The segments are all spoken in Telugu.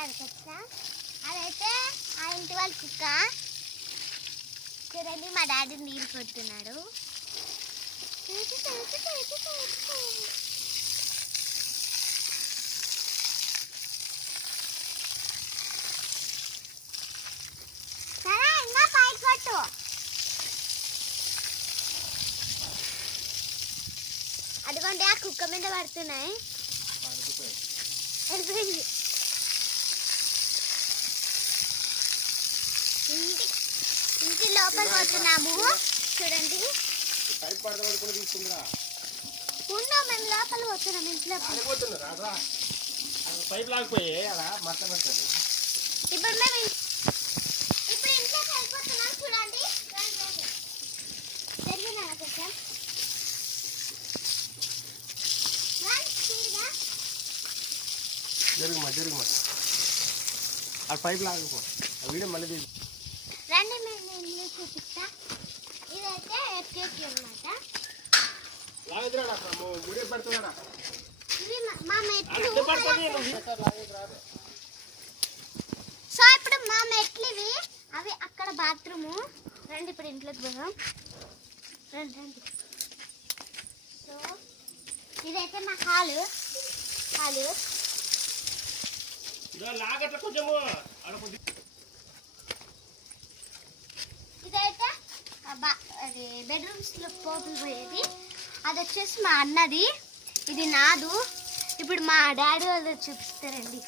కాడికి వచ్చా. అదైతే ఆ ఇంటి వాళ్ళ కుక్క. చూడండి మా డాడీ నీళ్ళు కొడుతున్నాడు. సరే ఇంకా పైకి కొట్టు. అదిగోండి ఆ కుక్క మీద పడుతున్నాయి. ఇంటి లోపల పోతున్నాము. చూడండి మేము లోపల పోతున్నాం. ఇంట్లో ఇప్పుడు మేము ఇప్పుడు ఇంట్లోకి వెళ్ళిపోతున్నాం. చూడండి జరిగినా కొంచెం జరుగుమా ఆ పైప్ లాగకు. వీడియో మళ్ళీ రండి మేము ఇల్లు చూపిస్తా. ఇదైతే ఎక్కేకి అనమాట. ఇవి మా మెట్లు. సో ఇప్పుడు మా మెట్లు ఇవి. అవి అక్కడ బాత్రూము. రండి ఇప్పుడు ఇంట్లోకి పోదాం. రండి. సో ఇదైతే మా హాలు. ఇదైతే అది బెడ్రూమ్స్ లో పోపులు పోయేది. అది వచ్చేసి మా అన్నది. ఇది నాదు. ఇప్పుడు మా డాడీ వాళ్ళు చూపిస్తారండి.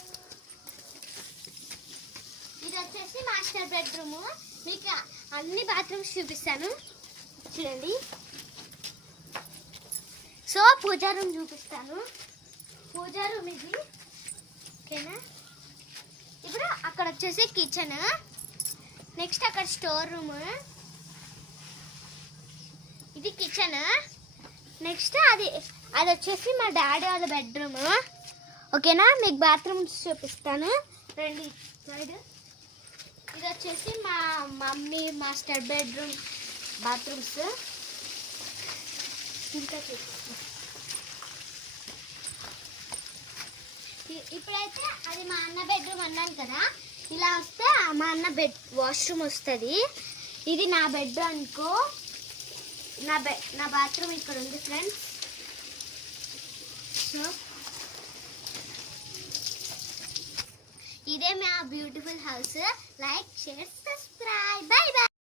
ఇది వచ్చేసి మాస్టర్ బెడ్రూమ్. మీకు అన్ని బాత్రూమ్స్ చూపిస్తాను చూడండి. సో పూజా రూమ్ చూపిస్తాను. పూజా రూమ్ ఇది. ఓకేనా. ఇప్పుడు అక్కడ వచ్చేసి కిచెన్. నెక్స్ట్ అక్కడ స్టోర్ రూమ్. ఇది కిచెన్. నెక్స్ట్ అది వచ్చేసి మా డాడీ వాళ్ళ బెడ్రూమ్. ఓకేనా. మీకు బాత్రూమ్స్ చూపిస్తాను రండి సైడ్. ఇది వచ్చేసి మా మమ్మీ మాస్టర్ బెడ్రూమ్ బాత్రూమ్స్. ఇంకా చూపిస్తాను. ఇప్పుడైతే అది మా అన్న బెడ్రూమ్ అన్నాను కదా. ఇలా వస్తే మా అన్న వాష్రూమ్ వస్తుంది. ఇది నా బెడ్ అనుకో. నా బాత్రూమ్ ఇక్కడ ఉంది ఫ్రెండ్స్. సో ఇదే మా beautiful house. Like, share, subscribe. By by.